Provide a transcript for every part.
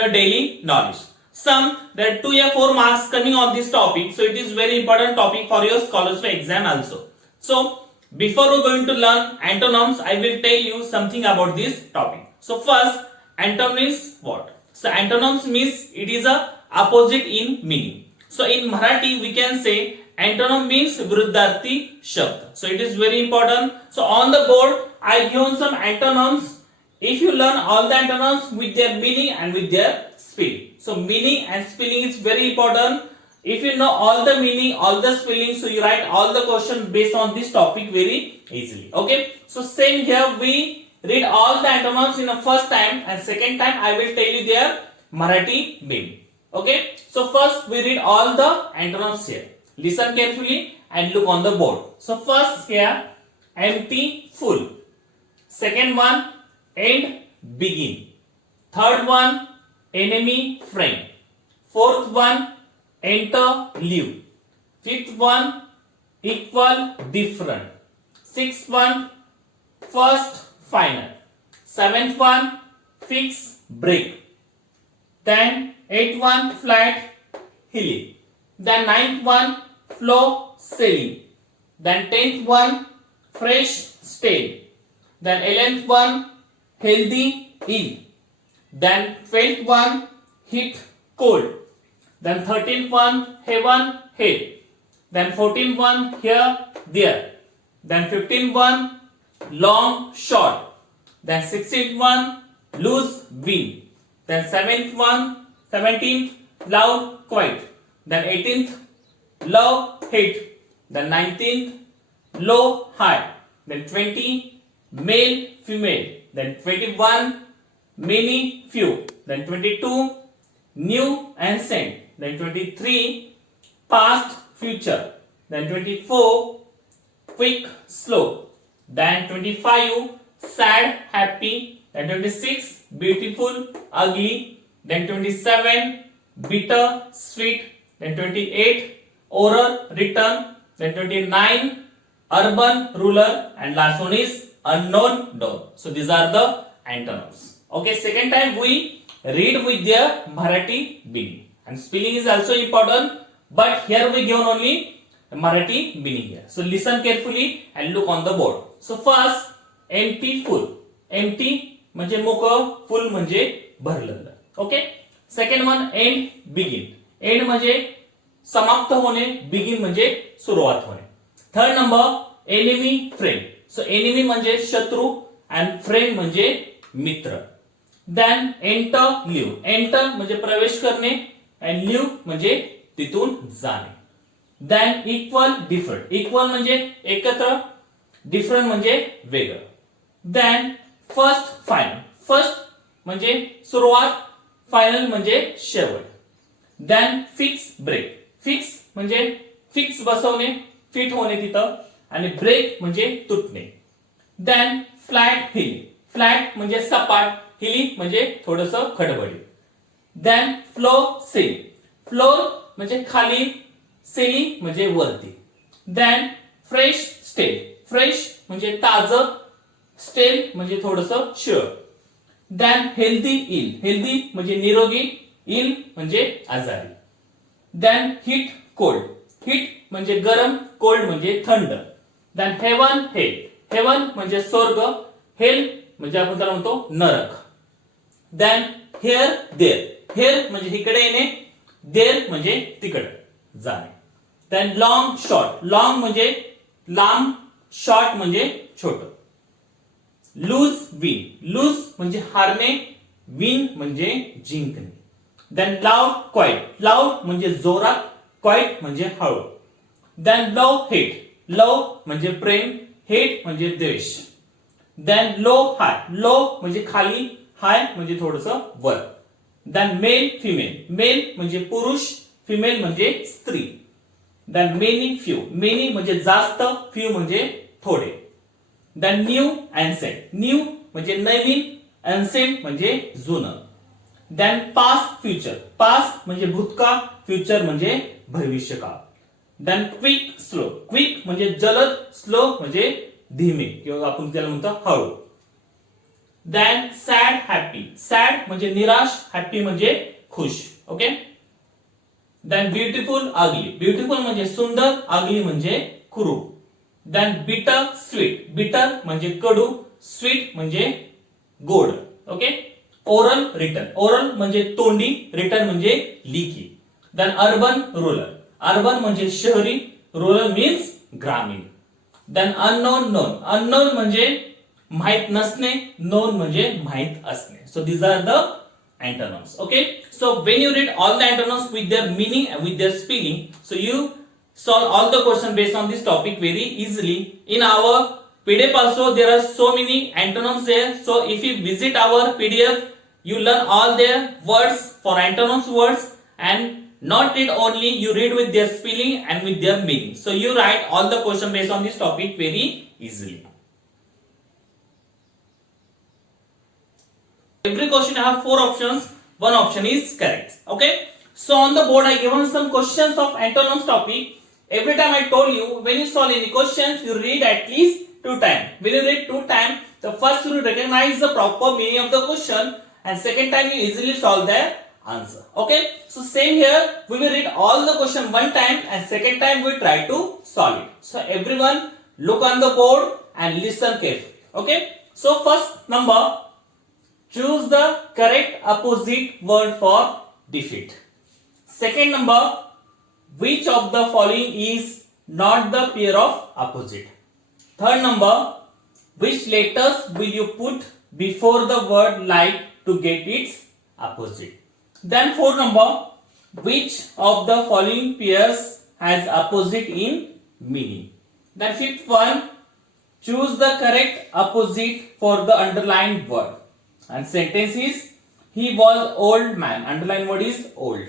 your daily knowledge. There are 2 or 4 marks coming on this topic, so it is very important topic for your scholarship exam also. So before we going to learn antonyms, I will tell you something about this topic. So first, antonyms what? So antonyms means it is a opposite in meaning. So in Marathi we can say antonym means विरुद्धार्थी शब्द. So it is very important. So on the board I given some antonyms. If you learn all the antonyms with their meaning and with their spelling. So meaning and spelling is very important. If you know all the meaning, all the spelling, so you write all the questions based on this topic very easily. Okay. So same here, we read all the antonyms in the first time, and second time I will tell you their Marathi meaning. Okay. So first we read all the antonyms here. Listen carefully and look on the board. So first here, empty, full. Second one, end, begin. Third one, enemy, friend. Fourth one, enter, leave. Fifth one, equal, different. Sixth one, first, final. Seventh one, fix, break. Then eighth one, flat, hilly. Then ninth one, flow, sailing. Then 10th one, fresh, stale. Then 11th one, healthy, ill. Then 12th one, heat, cold. Then 13th one, heaven, hell. Then 14th one, here, there. Then 15th one, long, short. Then 16th one, loose, win. Then 17th, loud, quiet. Then 18th, love, hate. Then 19th, low, high. Then 20, male, female. Then 21, many, few. Then 22, new, ancient. Then 23, past, future. Then 24, quick, slow. Then 25, sad, happy. Then 26, beautiful, ugly. Then 27, bitter, sweet. Then 28, oral, written. Then 29, urban, ruler. And last one is unknown, known. So these are the antonyms. Okay, second time we read with their Marathi meaning. And spelling is also important, but here we given only Marathi meaning here. So listen carefully and look on the board. So first, empty, full. Empty म्हणजे मोकळं, full म्हणजे भरलेलं. Okay. Second one, end, begin. End म्हणजे समाप्त होणे, begin म्हणजे सुरुवात होणे. Third number, enemy, friend. So enemy म्हणजे शत्रू and friend म्हणजे मित्र. Then enter, leave. Enter म्हणजे प्रवेश करणे and leave म्हणजे तिथून जाणे. Then equal, different. Equal म्हणजे एकत्र, different म्हणजे वेगळं. Then first, final. First म्हणजे सुरुवात, final म्हणजे शेवट. Then fix, break. Fix म्हणजे fix बसवणे, फिट होणे तिथं, आणि break म्हणजे तुटणे. Then flat, hilly. Flat म्हणजे सपाट, hilly म्हणजे थोडंसं खडबडीत. Then floor, ceiling. Floor म्हणजे खाली, ceiling म्हणजे वरती. Then fresh, stale. Fresh म्हणजे ताजं, stale म्हणजे थोडंसं शिळ. Then healthy, ill. Healthy म्हणजे निरोगी, ill म्हणजे आजारी. Then heat, cold. Heat म्हणजे गरम, cold म्हणजे थंड. Then heaven, hell. Heaven म्हणजे स्वर्ग, hell म्हणजे आपण त्याला म्हणतो नरक. Then here, there. Here म्हणजे इकडे येणे, there म्हणजे तिकडे जाणे. Then long, short. Long म्हणजे लांब, short म्हणजे छोट. Lose, win. Lose म्हणजे हारणे, win म्हणजे जिंकणे. Then loud, quiet. Loud म्हणजे जोरात, quiet म्हणजे हळू. Then love, hate. Love म्हणजे प्रेम, hate म्हणजे द्वेष. Then low, high. Low म्हणजे खाली, high म्हणजे थोडंसं वर. Then male, female. Male म्हणजे पुरुष, female म्हणजे स्त्री. Then many, few. Many म्हणजे जास्त, few म्हणजे थोडे. Then new, ancient. New म्हणजे नवीन, ancient म्हणजे जुनं. Then past, future. Past म्हणजे भूतकाळ, future म्हणजे भविष्यकाळ. Then quick, slow. Quick म्हणजे जलद, slow म्हणजे धीमे किंवा आपण त्याला म्हणतो हळू. Then sad, happy. Sad म्हणजे निराश, happy म्हणजे खुश. Okay. Then beautiful, ugly. Beautiful म्हणजे सुंदर, ugly म्हणजे कुरूप. Then bitter, sweet. Bitter म्हणजे कडू, sweet म्हणजे गोड. ओके. Oral, written. Oral म्हणजे तोंडी, written म्हणजे लिखी. Then urban, rural. Urban म्हणजे शहरी, rural means ग्रामीण. Then unknown, known. Unknown म्हणजे माहित नसणे, known म्हणजे माहित असणे. So these are the antonyms. Okay. So when you read all the antonyms with their meaning and with their spelling, so you solve all the question based on this topic very easily. In our PDF also there are so many antonyms there. So if you visit our PDF, you learn all their words for antonyms words, and not read only, you read with their spelling and with their meaning. So you write all the question based on this topic very easily. Every question I have 4 options. One option is correct. Okay. So on the board I given some questions of antonyms topic. Every time I told you, when you solve any questions, you read at least 2 times. When you read 2 times, the first you recognize the proper meaning of the question, and second time you easily solve the answer. Okay. So same here, we will read all the question 1 time, and second time we try to solve it. So everyone look on the board and listen carefully. Okay. So first number, choose the correct opposite word for defeat. Second number, which of the following is not the pair of opposite? Third number, which letters will you put before the word like to get its opposite? Then fourth number, which of the following pairs has opposite in meaning? Then fifth one, choose the correct opposite for the underlined word. And sentence is, he was old man. Underlined word is old.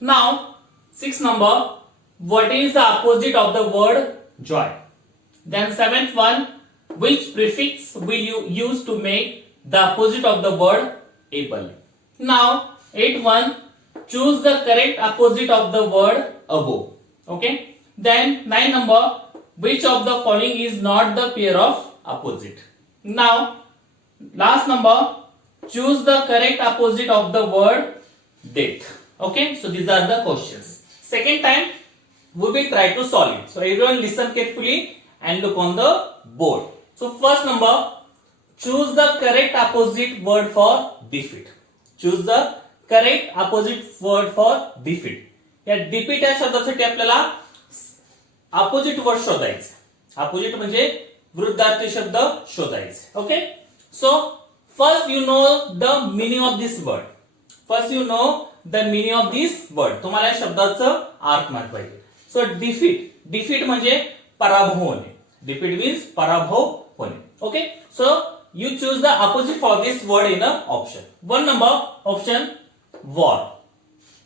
Now, sixth number, what is the opposite of the word joy? Then seventh one, which prefix will you use to make the opposite of the word able? Now, eighth one, choose the correct opposite of the word above. Okay. Then nine number, which of the following is not the pair of opposite? Now, last number, choose the correct opposite of the word death. Okay. So these are the questions. Second time, we will try to solve it. So everyone listen carefully and look on the board. So first number, choose the correct opposite word for defeat. Choose the correct opposite word for defeat. या defeat या शब्दासाठी आपल्याला opposite word शोधायचे. Opposite म्हणजे विरुद्धार्थी शब्द शोधायचे. Okay. So first you know the meaning of this word. First you know the meaning of this word. तुम्हाला या शब्दाचं अर्थ माहित पाहिजे. So defeat म्हणजे पराभव होणे. Defeat means पराभव होणे. Okay. So you choose the opposite for this word in a option. One number option, war.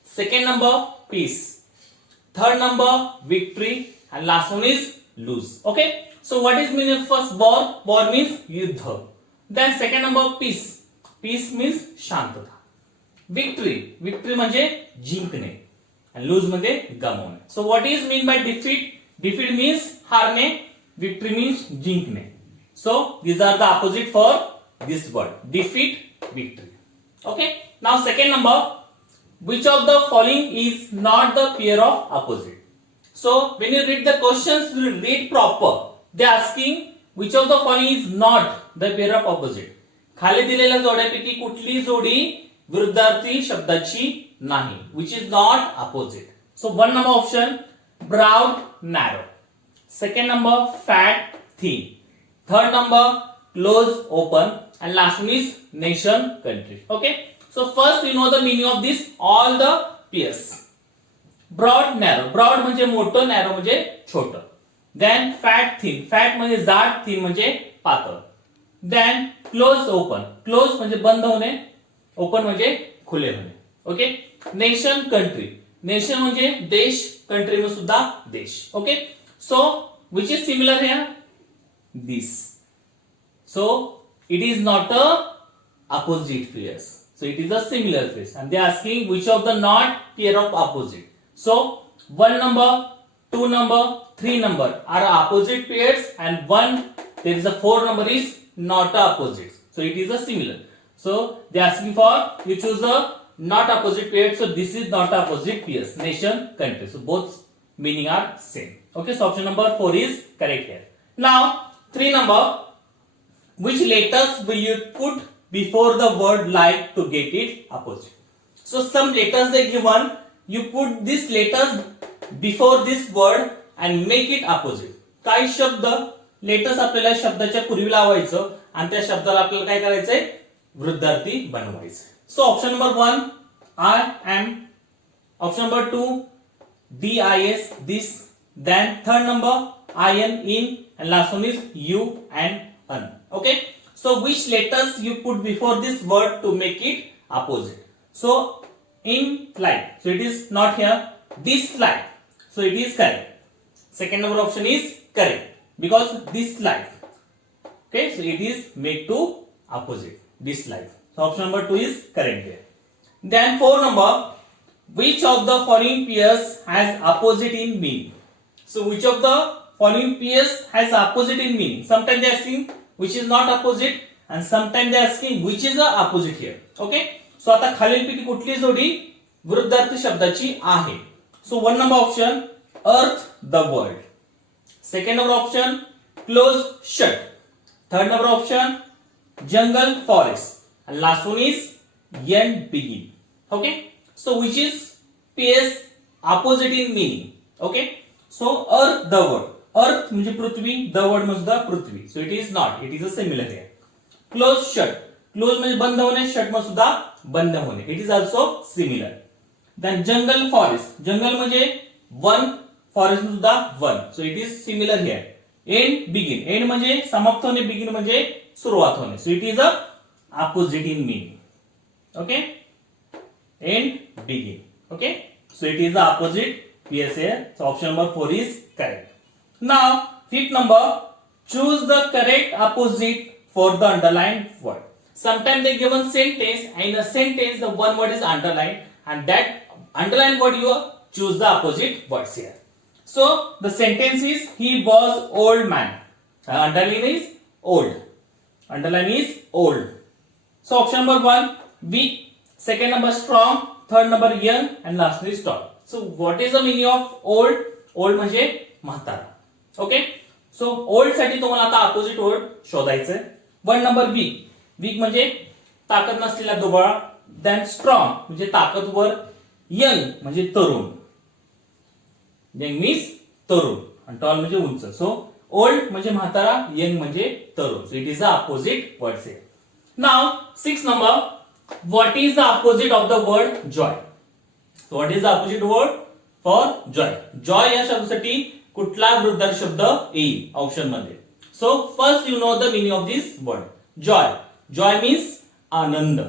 Second number, peace. Third number, victory. And last one is lose. Okay. So what is meaning of first war? War means युद्ध. Then second number, peace. Peace means शांतता. Victory म्हणजे जिंकणे. And lose म्हणजे गमावणे. So what is mean by defeat? Defeat means हारणे. Victory means जिंकणे. So these are the opposite for this word. Defeat, victory. Okay. Now second number, which of the following is not the pair of opposite? So when you read the questions, you will read proper. They are asking which of the following is not the pair of opposite. खाली दिलेल्या जोड्यापैकी कुठली जोडी विरुद्धार्थी शब्दाची नाही. Which is not opposite. So one number option, broad, narrow. Second number, fat, thin. Third number, close, open. And last one is nation, country. Okay. So first you know the meaning of this all the pairs. Broad, narrow. Broad म्हणजे मोठं, narrow म्हणजे छोटं. Then fat, thin. Fat म्हणजे जाड, thin म्हणजे पातळ. Then close, open. Close म्हणजे बंद होणे, open म्हणजे खुले होणे. ओके. Nation, country. नेशन म्हणजे देश, कंट्री म्हणजे सुद्धा देश. Okay. So which is similar here? This. So it is not a opposite pairs. So it is a similar pairs. And they are asking which of the not pair of opposite. So 1 number, 2 number, 3 number are opposite pairs, and 1 there is a 4 number is not opposite. So it is a similar. So they are asking for you choose a not opposite pairs. So this is not opposite pairs. Nation, country. So both meaning are same. Okay. So option number 4 is correct here. Now 3 number. Which letters will you put before the word like to get it opposite? So some letters they given. You put these letters before this word and make it opposite. काही शब्द letters आपल्याला शब्दाच्या पूर्वी लावायचं आणि त्या शब्दाला आपल्याला काय करायचंय वृद्धार्थी बनवायचं. सो option number 1 I am, option number 2 DIS this, then third number IN in, and last one is U and N. Okay, so which letters you put before this word to make it opposite? So in like, so it is not here, this like, so it is correct. Second number option is correct because this like. Okay, so it is made to opposite, this like. So option number 2 is correct here. Then 4 number, which of the following pairs has opposite in meaning? So which of the following pairs has opposite in meaning? Sometimes they are asking which is not opposite and sometimes they are asking which is the opposite here. Okay, so आता खालीलपैकी कुठली जोडी विरुद्धार्थी शब्दाची आहे? So 1 number option earth the world. Second number option close shut. Third number option jungle forest. And last one is end begin. Okay, so which is pairs opposite in meaning? Okay, so earth the world. Earth म्हणजे पृथ्वी, the world म्हणजे पृथ्वी. So it is not. It is a similar here. Close shut. Close म्हणजे बंद होणे, shut म्हणजे सुद्धा बंद होणे. It is also similar. Then jungle forest. Jungle म्हणजे one, forest म्हणजे सुद्धा one. So it is similar here. End begin. End म्हणजे समाप्त होणे, begin म्हणजे सुरुवात होणे. So it is a opposite in meaning. Okay, end begin. Okay, so it is the opposite pairs here. So option number 4 is correct. Now 5th number, choose the correct opposite for the underlined word. Sometimes they given sentence and in a sentence the one word is underlined and that underlined word you choose the opposite words here. So the sentence is he was old man. Underline is old. Underline is old. So option number 1 weak, second number strong, third number young and last is tall. So what is the meaning of old? Old म्हणजे म्हातारा. Okay, so old साठी तुम्हाला आता opposite word शोधायचंय. 1 number weak. Weak म्हणजे ताकद नसलेला दुबळा. Then strong म्हणजे ताकदवर. यंग म्हणजे तरुण. यंग मीन्स तरुण आणि टॉल म्हणजे उंच. सो ओल्ड म्हणजे म्हातारा, यंग म्हणजे तरुण. So it is the opposite words here. Now 6 number, what is the opposite of the word joy? So what is the opposite word for joy? Joy या शब्दासाठी कुठला वृद्धार्थी शब्द येईल ऑप्शन मध्ये? So first you know the meaning of this word joy. Joy means आनंद.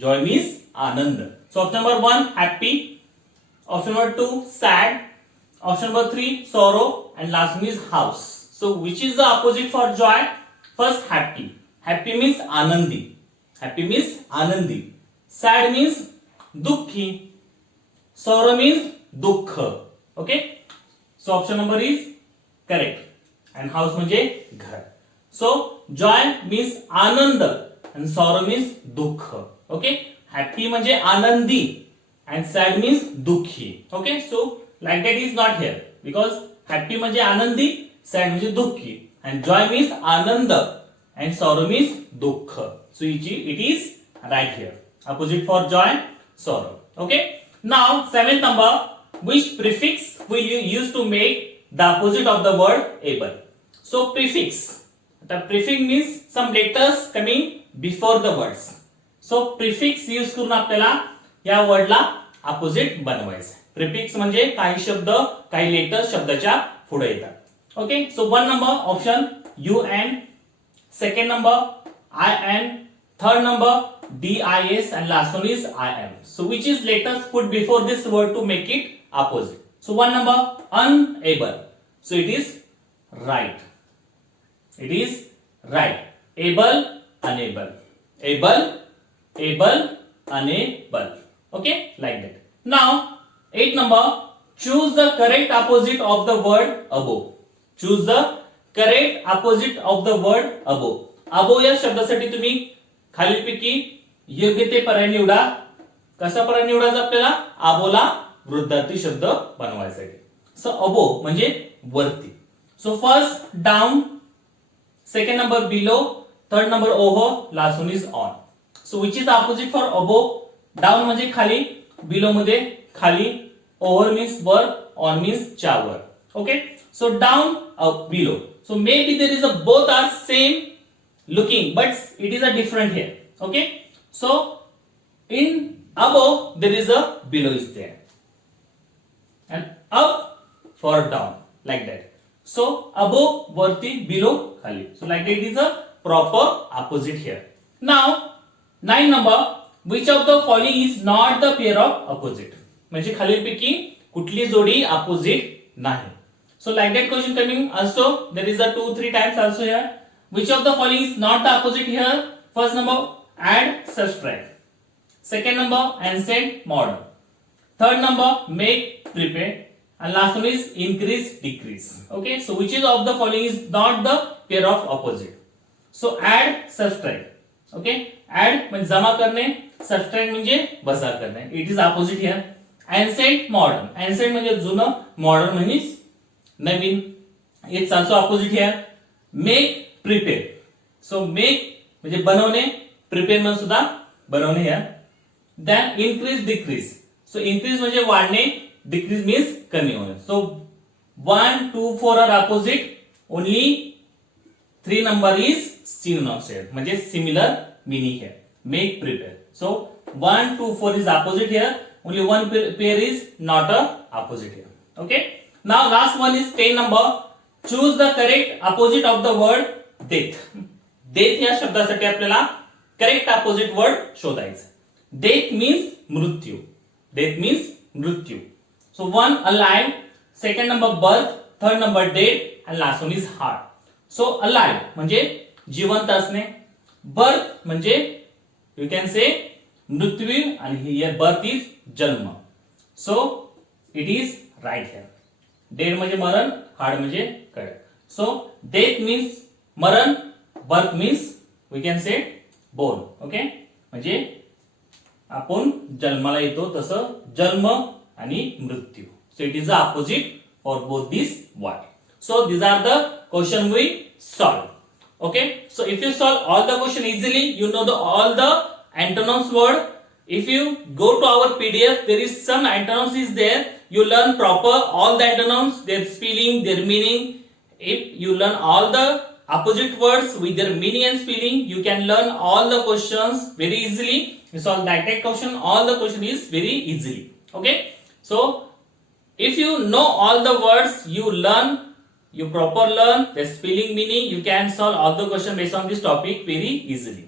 Joy means आनंद. So option number 1 happy, option number 2 sad, option number 3 sorrow and last one is house. So which is the opposite for joy? First happy. Happy means Anandi. Happy means Anandi. Sad means दुःखी. Sorrow means दुःख. Okay? So option number is correct. And house म्हणजे घर. So joy means Anand and sorrow means दुःख. Okay? Happy म्हणजे Anandi and sad means दुःखी. Okay? So like that is not here because happy म्हणजे Anandi, sad म्हणजे दुःखी and joy means Anand and sorrow means दुःख. So it is right here. Opposite for joy, sorrow. Okay? Now 7th number, which prefix will you use to make the opposite of the word able? So prefix. The prefix means some letters coming before the words. So prefix use करून आपल्याला या वर्डला opposite बनवायचं. Prefix म्हणजे काही शब्द काही letters शब्दाच्या पुढे येतात. Okay, so 1 number option U N, second number I N, third number D I S and last one is I am. So which is letters put before this word to make it opposite? So 1 number unable. So it is right. It is right. Able, unable. Able, able, unable. Okay, like that. Now 8 number, choose the correct opposite of the word above. Choose the correct opposite of the word above. Above या शब्दासाठी तुम्ही खालीलपैकी योग्य ते पर्याय निवडा. कसा पर्याय निवडायचा आपल्याला? अबोला वृद्धार्थी शब्द बनवायसाठी. सो अबो म्हणजे वरती. So first down, second number below, third number over, last one is on. So which is opposite for above? Down म्हणजे खाली, बिलो मध्ये खाली, ओव्हर मीन्स वर, ऑन मीन्स च्या वर. Okay, so down, below. So maybe there is a both are same looking, but it is a different here. Okay, so in above there is a below is there, and up for down like that. So above varti, below khali. So like that is a proper opposite here. Now 9 number, which of the following is not the pair of opposite? म्हणजे खालीलपैकी कुठली जोडी opposite नाही. So like that question coming also, there is a 2-3 times also here. Which of the following is not the opposite here? First number, add, subtract. Second number, ancient, modern. Third number, make, prepare. And last one is increase, decrease. Okay, so which is of the following is not the pair of opposite? So add, subtract. Okay, add म्हणजे जमा करणे, subtract म्हणजे वजा करणे. It is opposite here. Ancient, modern. Ancient म्हणजे जुनं, modern म्हणजे नवीन. It's also opposite here. Make, prepare. So make म्हणजे बनवणे, prepare म्हणजे सुद्धा बनवणे here. Then increase, decrease. So increase म्हणजे वाढणे, decrease means कमी होणे. So 1, 2, 4 are opposite. Only 3 number is synonyms here. म्हणजे similar meaning here. Make, prepare. So 1, 2, 4 is opposite here. Only one pair is not a opposite here. Okay. Now last one is 10 number. Choose the correct opposite of the word death. Death या शब्दासाठी आपल्याला correct opposite word शोधायचं. Death means मृत्यू. Death means मृत्यू. So one alive, second number birth, third number dead, and last one is heart. So alive म्हणजे जिवंत असणे. Birth म्हणजे you can say मृत्यू, आणि here birth is जन्म. So it is right here. Dead म्हणजे मरण, हार्ड म्हणजे कळ. सो डेथ मीन्स मरण, birth means we can say born. Okay, म्हणजे आपण जन्माला येतो तसं जन्म आणि मृत्यू. So it is the opposite for both this word. So these are the question we solve. Okay, so if you solve all the question easily, you know all the antonyms word. If you go to our PDF, there is some antonyms is there. You learn proper all the antonyms, their spelling, their meaning. If you learn all the opposite words with their meaning and spelling, you can learn all the questions very easily. You solve that question, all the question is very easily. Okay, so if you know all the words, you learn, you proper learn the spelling, meaning, you can solve all the question based on this topic very easily.